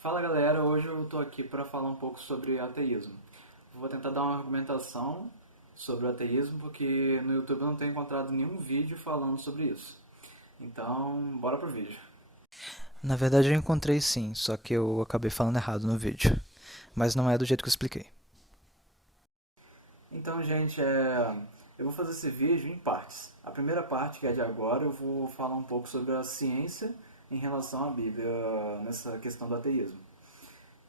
Fala galera, hoje eu estou aqui para falar um pouco sobre ateísmo. Vou tentar dar uma argumentação sobre o ateísmo porque no YouTube eu não tenho encontrado nenhum vídeo falando sobre isso. Então, bora pro vídeo. Na verdade eu encontrei sim, só que eu acabei falando errado no vídeo. Mas não é do jeito que eu expliquei. Então, gente, eu vou fazer esse vídeo em partes. A primeira parte, que é de agora, eu vou falar um pouco sobre a ciência em relação à Bíblia nessa questão do ateísmo.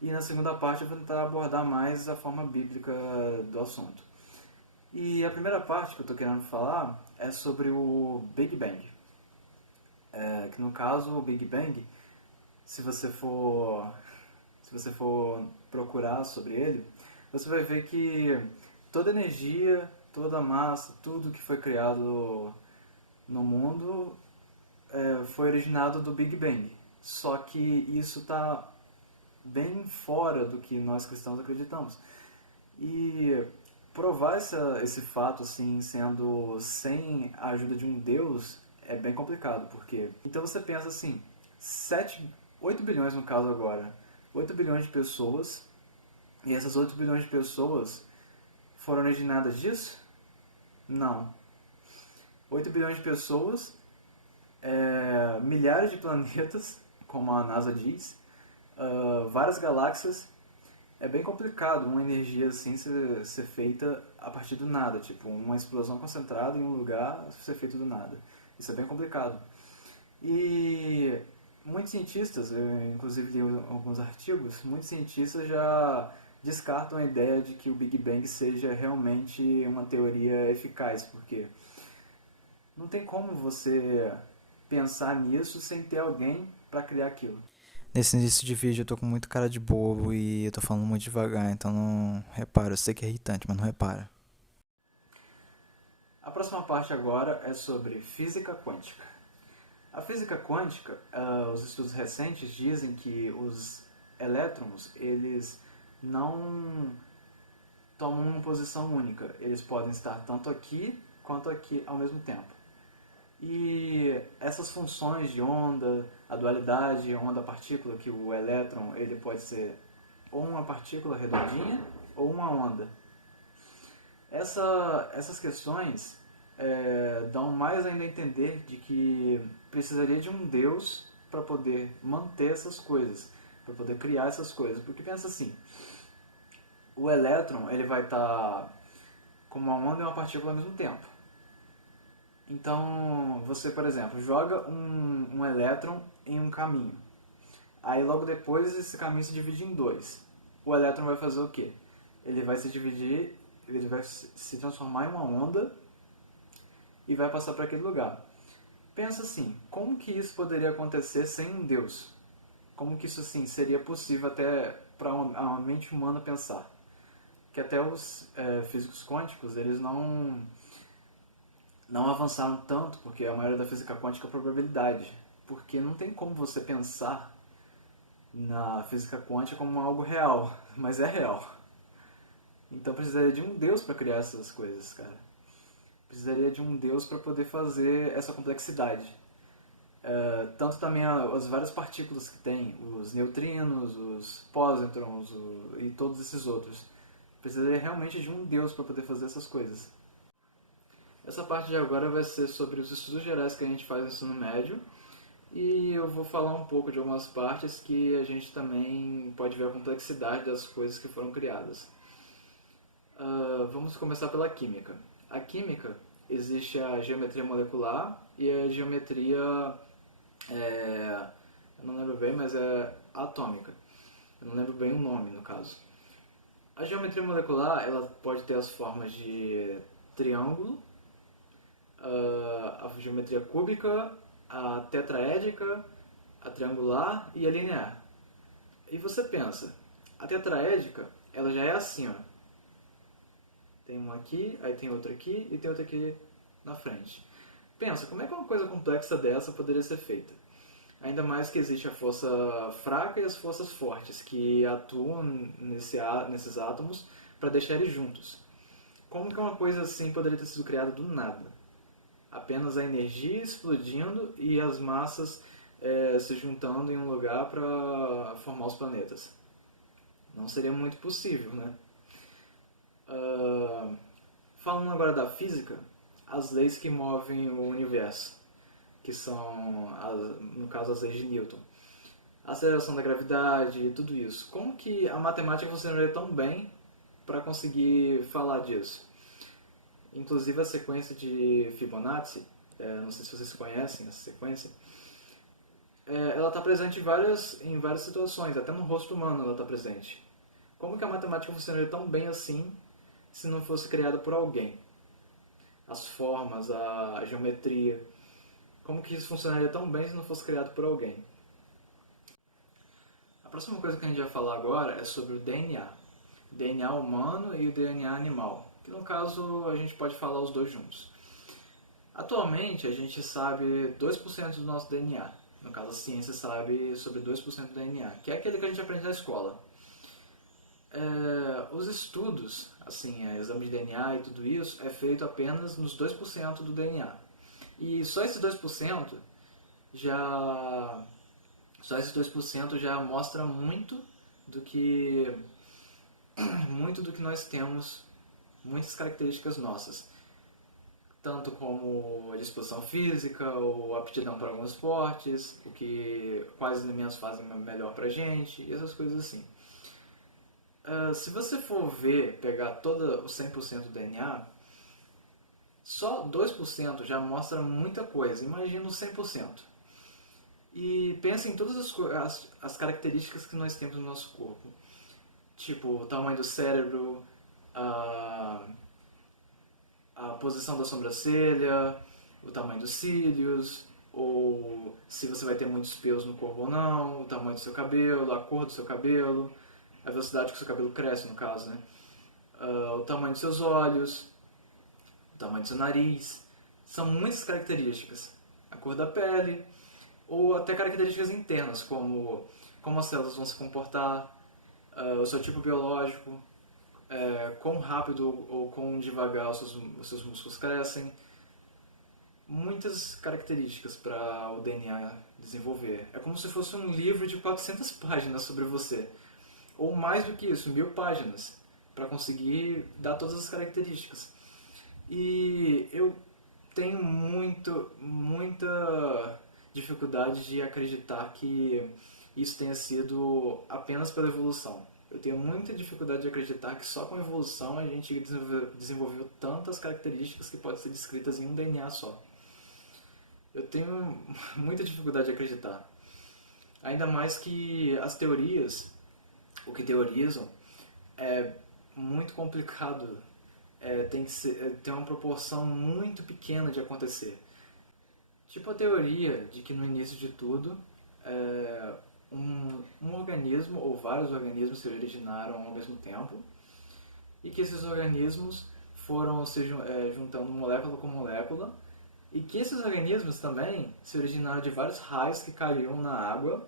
E na segunda parte eu vou tentar abordar mais a forma bíblica do assunto. E a primeira parte que eu estou querendo falar é sobre o Big Bang. Que no caso, o Big Bang, se você for, se você for procurar sobre ele, você vai ver que toda energia, toda massa, tudo que foi criado no mundo foi originado do Big Bang. Só que isso está bem fora do que nós cristãos acreditamos. E provar esse fato assim, sendo sem a ajuda de um Deus, é bem complicado, porque então você pensa assim, 8 bilhões no caso agora, 8 bilhões de pessoas, e essas 8 bilhões de pessoas foram originadas disso? Não. 8 bilhões de pessoas, milhares de planetas, como a NASA diz, várias galáxias. É bem complicado uma energia assim ser feita a partir do nada, tipo uma explosão concentrada em um lugar ser feita do nada. Isso é bem complicado. E muitos cientistas, eu inclusive li alguns artigos, muitos cientistas já descartam a ideia de que o Big Bang seja realmente uma teoria eficaz, porque não tem como você pensar nisso sem ter alguém para criar aquilo. Nesse início de vídeo eu tô com muito cara de bobo e eu tô falando muito devagar, então não repara. Eu sei que é irritante, mas não repara. A próxima parte agora é sobre física quântica. A física quântica, os estudos recentes dizem que os elétrons, eles não tomam uma posição única. Eles podem estar tanto aqui quanto aqui ao mesmo tempo. E essas funções de onda, a dualidade onda-partícula, que o elétron ele pode ser ou uma partícula redondinha ou uma onda. Essas questões dão mais ainda a entender de que precisaria de um Deus para poder manter essas coisas, para poder criar essas coisas. Porque pensa assim, o elétron ele vai estar como uma onda e uma partícula ao mesmo tempo. Então, você, por exemplo, joga um elétron em um caminho. Aí logo depois esse caminho se divide em dois. O elétron vai fazer o quê? Ele vai se dividir, ele vai se transformar em uma onda e vai passar para aquele lugar. Pensa assim, como que isso poderia acontecer sem um Deus? Como que isso assim seria possível até para a mente humana pensar? Que até os físicos quânticos eles não avançaram tanto, porque a maioria da física quântica é probabilidade. Porque não tem como você pensar na física quântica como algo real, mas é real. Então precisaria de um Deus para criar essas coisas, cara. Precisaria de um Deus para poder fazer essa complexidade. Tanto também as várias partículas que tem, os neutrinos, os pósitrons e todos esses outros. Precisaria realmente de um Deus para poder fazer essas coisas. Essa parte de agora vai ser sobre os estudos gerais que a gente faz no ensino médio e eu vou falar um pouco de algumas partes que a gente também pode ver a complexidade das coisas que foram criadas. Vamos começar pela química. A química, existe a geometria molecular e a geometria, eu não lembro bem, mas é atômica. Eu não lembro bem o nome, no caso. A geometria molecular ela pode ter as formas de triângulo, a geometria cúbica, a tetraédica, a triangular e a linear. E você pensa, a tetraédica ela já é assim, ó. Tem uma aqui, aí tem outra aqui e tem outra aqui na frente. Pensa, como é que uma coisa complexa dessa poderia ser feita? Ainda mais que existe a força fraca e as forças fortes, que atuam nesses átomos para deixar eles juntos. Como que uma coisa assim poderia ter sido criada do nada? Apenas a energia explodindo e as massas se juntando em um lugar para formar os planetas. Não seria muito possível, né? Falando agora da física, as leis que movem o universo, que são, no caso, as leis de Newton. A aceleração da gravidade e tudo isso. Como que a matemática funcionaria tão bem para conseguir falar disso? Inclusive a sequência de Fibonacci, não sei se vocês conhecem essa sequência, ela está presente em várias situações, até no rosto humano ela está presente. Como que a matemática funcionaria tão bem assim se não fosse criada por alguém? As formas, a geometria, como que isso funcionaria tão bem se não fosse criado por alguém? A próxima coisa que a gente vai falar agora é sobre o DNA. O DNA humano e o DNA animal, que no caso a gente pode falar os dois juntos. Atualmente a gente sabe 2% do nosso DNA. No caso a ciência sabe sobre 2% do DNA, que é aquele que a gente aprende na escola. Os estudos, assim, exame de DNA e tudo isso, é feito apenas nos 2% do DNA. E só esses 2% já mostra muito do que nós temos, muitas características nossas, tanto como a disposição física ou aptidão para alguns esportes, quais elementos fazem melhor pra gente, e essas coisas assim. Se você for pegar todo o 100% do DNA, só 2% já mostra muita coisa, imagina o 100%. E pensa em todas as características que nós temos no nosso corpo. Tipo, o tamanho do cérebro, a posição da sobrancelha, o tamanho dos cílios, ou se você vai ter muitos pelos no corpo ou não, o tamanho do seu cabelo, a cor do seu cabelo, a velocidade que o seu cabelo cresce, no caso, né? O tamanho dos seus olhos, o tamanho do seu nariz. São muitas características. A cor da pele, ou até características internas, como as células vão se comportar, o seu tipo biológico, quão rápido ou quão devagar os seus músculos crescem. Muitas características para o DNA desenvolver. É como se fosse um livro de 400 páginas sobre você. Ou mais do que isso, 1000 páginas, para conseguir dar todas as características. E eu tenho muita dificuldade de acreditar que isso tenha sido apenas pela evolução. Eu tenho muita dificuldade de acreditar que só com a evolução a gente desenvolveu tantas características que podem ser descritas em um DNA só. Eu tenho muita dificuldade de acreditar. Ainda mais que as teorias, o que teorizam, é muito complicado. Tem uma proporção muito pequena de acontecer. Tipo a teoria de que no início de tudo um organismo ou vários organismos se originaram ao mesmo tempo e que esses organismos foram se juntando molécula com molécula e que esses organismos também se originaram de vários raios que caíam na água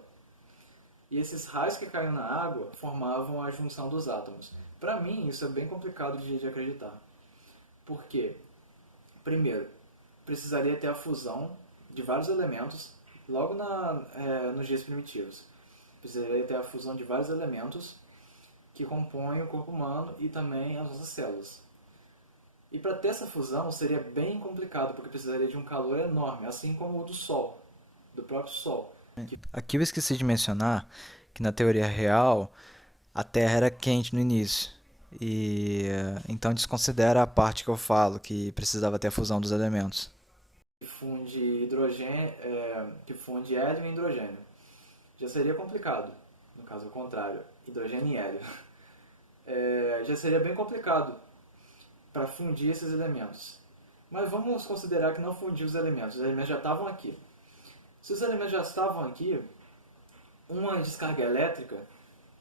e esses raios que caíam na água formavam a junção dos átomos. Para mim isso é bem complicado de acreditar. Por quê? Primeiro, precisaria ter a fusão de vários elementos logo nos dias primitivos. Precisaria ter a fusão de vários elementos que compõem o corpo humano e também as nossas células. E para ter essa fusão seria bem complicado, porque precisaria de um calor enorme, assim como o do Sol, do próprio Sol. Aqui eu esqueci de mencionar que na teoria real a Terra era quente no início. E então desconsidera a parte que eu falo, que precisava ter a fusão dos elementos. Que funde hidrogênio, que funde hélio e hidrogênio. Já seria complicado, no caso ao contrário, hidrogênio e hélio. Já seria bem complicado para fundir esses elementos. Mas vamos considerar que não fundiu os elementos já estavam aqui. Se os elementos já estavam aqui, uma descarga elétrica,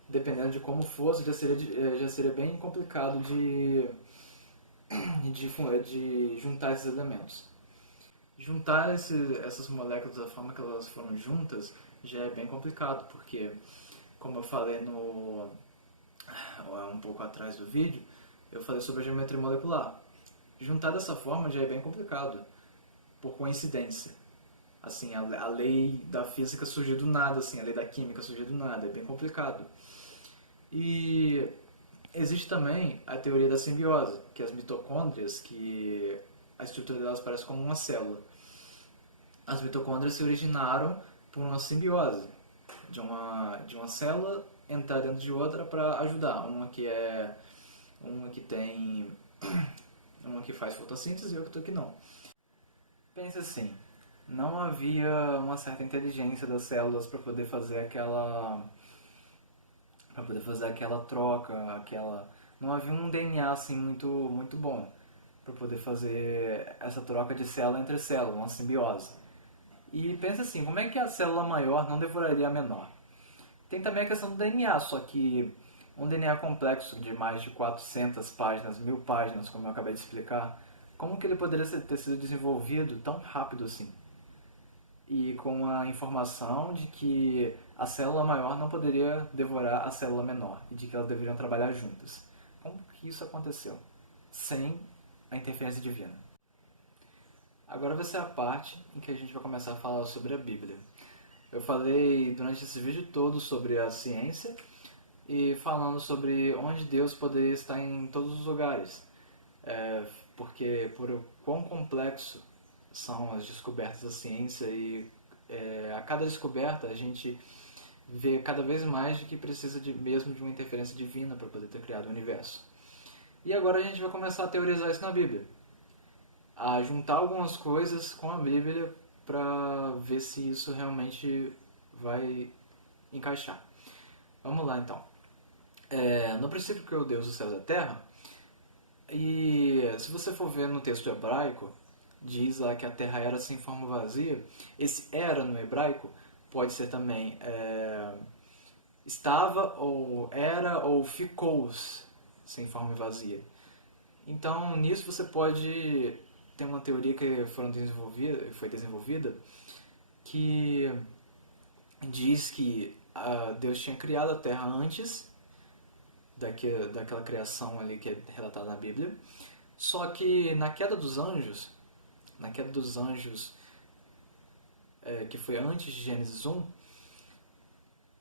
dependendo de como fosse, já seria bem complicado de juntar esses elementos. Juntar essas moléculas da forma que elas foram juntas já é bem complicado, porque, como eu falei um pouco atrás do vídeo, eu falei sobre a geometria molecular. Juntar dessa forma já é bem complicado, por coincidência. Assim, a lei da física surgiu do nada, assim, a lei da química surgiu do nada, é bem complicado. E existe também a teoria da simbiose, que as mitocôndrias, que a estrutura delas parece como uma célula. As mitocôndrias se originaram por uma simbiose, de uma célula entrar dentro de outra para ajudar. Uma que tem uma que faz fotossíntese e outra que não. Pense assim, não havia uma certa inteligência das células para poder fazer aquela troca, aquela não havia um DNA assim muito bom para poder fazer essa troca de célula entre célula, uma simbiose. E pensa assim, como é que a célula maior não devoraria a menor? Tem também a questão do DNA, só que um DNA complexo de mais de 400 páginas, 1000 páginas, como eu acabei de explicar, como que ele poderia ter sido desenvolvido tão rápido assim? E com a informação de que a célula maior não poderia devorar a célula menor e de que elas deveriam trabalhar juntas. Como que isso aconteceu? Sem a interferência divina. Agora vai ser a parte em que a gente vai começar a falar sobre a Bíblia. Eu falei durante esse vídeo todo sobre a ciência e falando sobre onde Deus poderia estar em todos os lugares. Porque por quão complexo são as descobertas da ciência e a cada descoberta a gente vê cada vez mais de que precisa mesmo de uma interferência divina para poder ter criado o universo. E agora a gente vai começar a teorizar isso na Bíblia. A juntar algumas coisas com a Bíblia para ver se isso realmente vai encaixar. Vamos lá então. No princípio criou Deus os céus e a terra, e se você for ver no texto hebraico, diz lá que a terra era sem forma vazia. Esse era no hebraico pode ser também estava, ou era, ou ficou sem forma vazia. Então nisso você pode ter uma teoria que foi desenvolvida que diz que Deus tinha criado a terra antes daquela criação ali que é relatada na Bíblia, só que na queda dos anjos, que foi antes de Gênesis 1,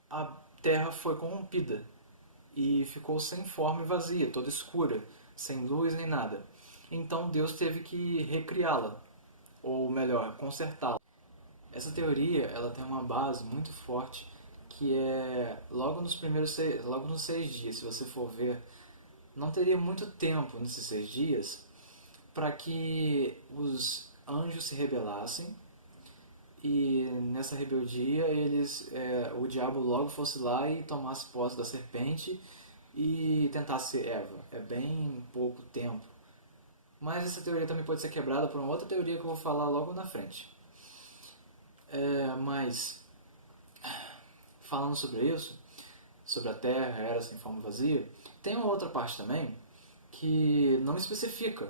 a terra foi corrompida e ficou sem forma e vazia, toda escura, sem luz nem nada. Então Deus teve que recriá-la, ou melhor, consertá-la. Essa teoria ela tem uma base muito forte, que é logo nos 6 dias, se você for ver, não teria muito tempo nesses 6 dias para que os anjos se rebelassem e nessa rebeldia o diabo logo fosse lá e tomasse posse da serpente e tentasse Eva. É bem pouco tempo. Mas essa teoria também pode ser quebrada por uma outra teoria que eu vou falar logo na frente. Mas, falando sobre isso, sobre a Terra era sem forma vazia, tem uma outra parte também que não especifica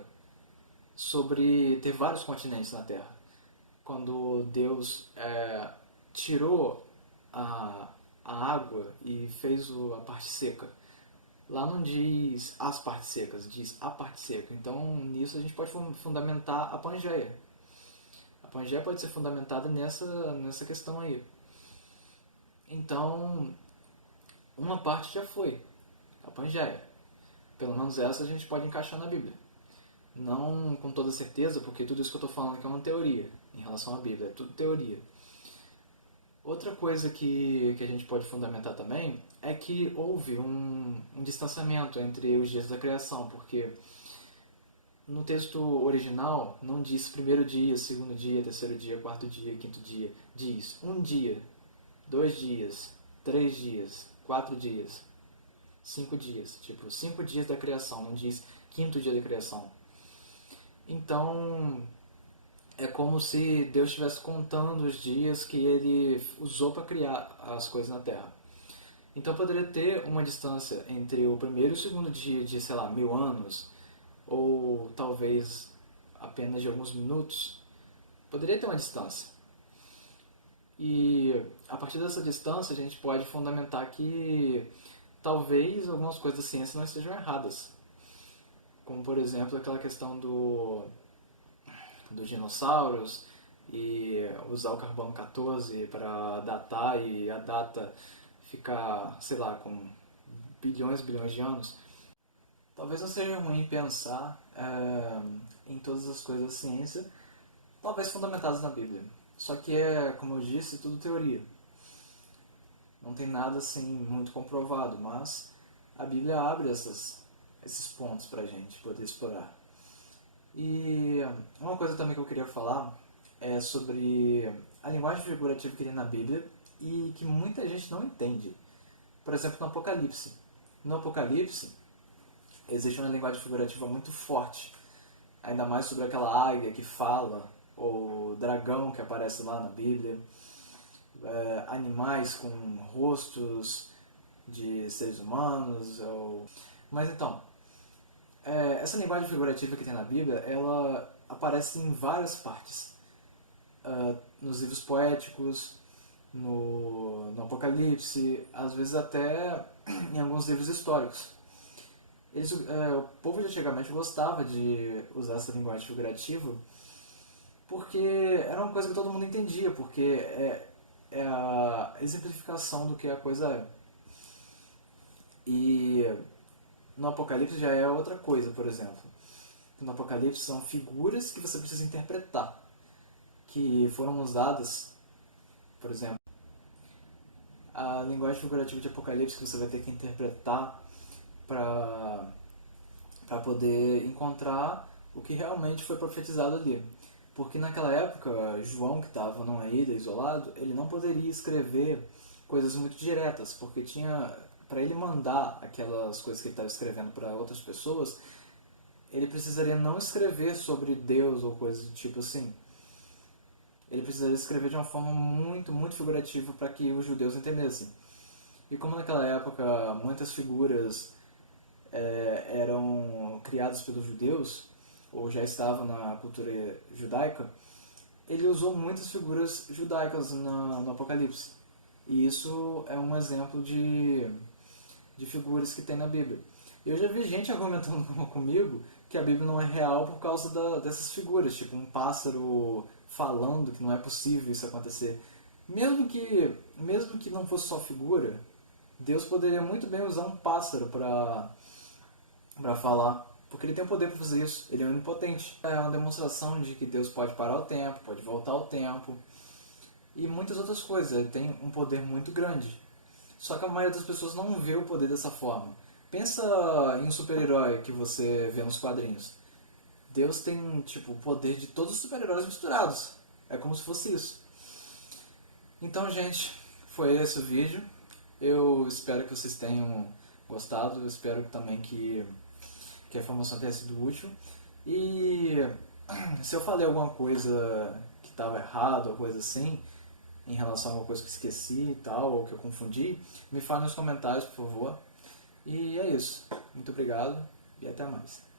sobre ter vários continentes na Terra. Quando Deus tirou a água e fez a parte seca. Lá não diz as partes secas, diz a parte seca. Então, nisso a gente pode fundamentar a Pangeia. A Pangeia pode ser fundamentada nessa questão aí. Então, uma parte já foi, a Pangeia. Pelo menos essa a gente pode encaixar na Bíblia. Não com toda certeza, porque tudo isso que eu estou falando aqui é uma teoria em relação à Bíblia, é tudo teoria. Outra coisa que a gente pode fundamentar também é que houve um distanciamento entre os dias da criação, porque no texto original não diz primeiro dia, segundo dia, terceiro dia, quarto dia, quinto dia. Diz um dia, 2 dias, 3 dias, 4 dias, 5 dias. Tipo, 5 dias da criação, não diz quinto dia da criação. Então, é como se Deus estivesse contando os dias que Ele usou para criar as coisas na Terra. Então poderia ter uma distância entre o primeiro e o segundo dia de, 1000 anos, ou talvez apenas de alguns minutos. Poderia ter uma distância. E a partir dessa distância a gente pode fundamentar que talvez algumas coisas da ciência não estejam erradas. Como por exemplo aquela questão dos dinossauros e usar o carbono 14 para datar e a data ficar, sei lá, com bilhões e bilhões de anos, talvez não seja ruim pensar em todas as coisas da ciência, talvez fundamentadas na Bíblia. Só que como eu disse, tudo teoria. Não tem nada assim muito comprovado, mas a Bíblia abre esses pontos para a gente poder explorar. E uma coisa também que eu queria falar é sobre a linguagem figurativa que tem na Bíblia e que muita gente não entende. Por exemplo, no Apocalipse. No Apocalipse, existe uma linguagem figurativa muito forte, ainda mais sobre aquela águia que fala, ou dragão que aparece lá na Bíblia, animais com rostos de seres humanos. Mas então, essa linguagem figurativa que tem na Bíblia, ela aparece em várias partes. Nos livros poéticos, no Apocalipse, às vezes até em alguns livros históricos. O povo de antigamente gostava de usar essa linguagem figurativa porque era uma coisa que todo mundo entendia, porque é a exemplificação do que a coisa é. E no Apocalipse já é outra coisa, por exemplo. No Apocalipse são figuras que você precisa interpretar, que foram usadas, por exemplo, a linguagem figurativa de Apocalipse que você vai ter que interpretar para poder encontrar o que realmente foi profetizado ali. Porque naquela época, João, que estava numa ilha isolado, ele não poderia escrever coisas muito diretas, porque para ele mandar aquelas coisas que ele estava escrevendo para outras pessoas, ele precisaria não escrever sobre Deus ou coisas do tipo assim. Ele precisaria escrever de uma forma muito, muito figurativa para que os judeus entendessem. E como naquela época muitas figuras eram criadas pelos judeus, ou já estavam na cultura judaica, ele usou muitas figuras judaicas no Apocalipse. E isso é um exemplo de figuras que tem na Bíblia. Eu já vi gente argumentando comigo que a Bíblia não é real por causa dessas figuras, tipo um pássaro falando que não é possível isso acontecer. Mesmo que não fosse só figura, Deus poderia muito bem usar um pássaro para falar, porque ele tem o poder para fazer isso, ele é onipotente. É uma demonstração de que Deus pode parar o tempo, pode voltar o tempo, e muitas outras coisas. Ele tem um poder muito grande. Só que a maioria das pessoas não vê o poder dessa forma. Pensa em um super-herói que você vê nos quadrinhos. Deus tem o poder de todos os super-heróis misturados. É como se fosse isso. Então, gente, foi esse o vídeo. Eu espero que vocês tenham gostado. Eu espero também que a informação tenha sido útil. E se eu falei alguma coisa que estava errado, ou coisa assim, em relação a alguma coisa que esqueci e tal, ou que eu confundi, me fale nos comentários, por favor. E é isso. Muito obrigado e até mais.